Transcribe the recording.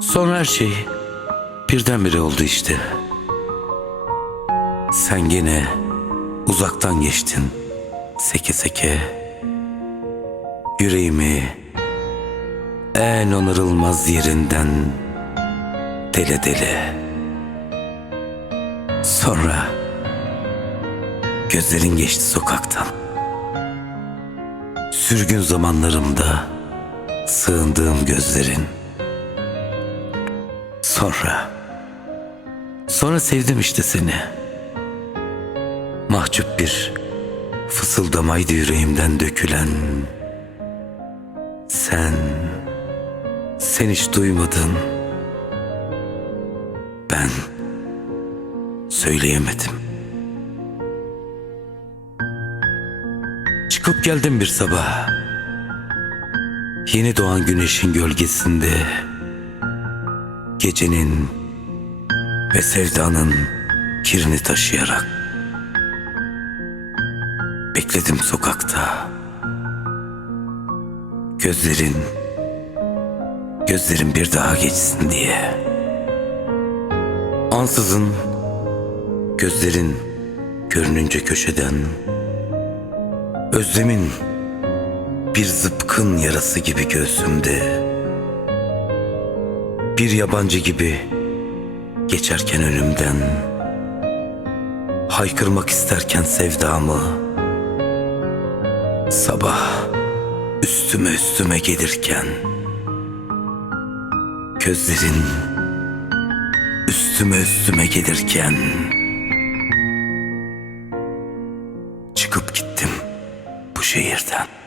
Sonra her şey birdenbire oldu işte. Sen gene uzaktan geçtin seke seke. Yüreğimi en onarılmaz yerinden dele dele. Sonra gözlerin geçti sokaktan. Sürgün zamanlarımda sığındığım gözlerin. Sonra, sonra sevdim işte seni. Mahcup bir fısıldamaydı yüreğimden dökülen. Sen, sen hiç duymadın. Ben söyleyemedim. Çıkıp geldim bir sabah. Yeni doğan güneşin gölgesinde gecenin ve sevdanın kirini taşıyarak bekledim sokakta. Gözlerin gözlerin bir daha geçsin diye. Ansızın gözlerin görününce köşeden özlemin bir zıpkın yarası gibi göğsümde bir yabancı gibi geçerken önümden haykırmak isterken sevdamı sabah üstüme üstüme gelirken gözlerin üstüme üstüme gelirken çıkıp gittim bu şehirden.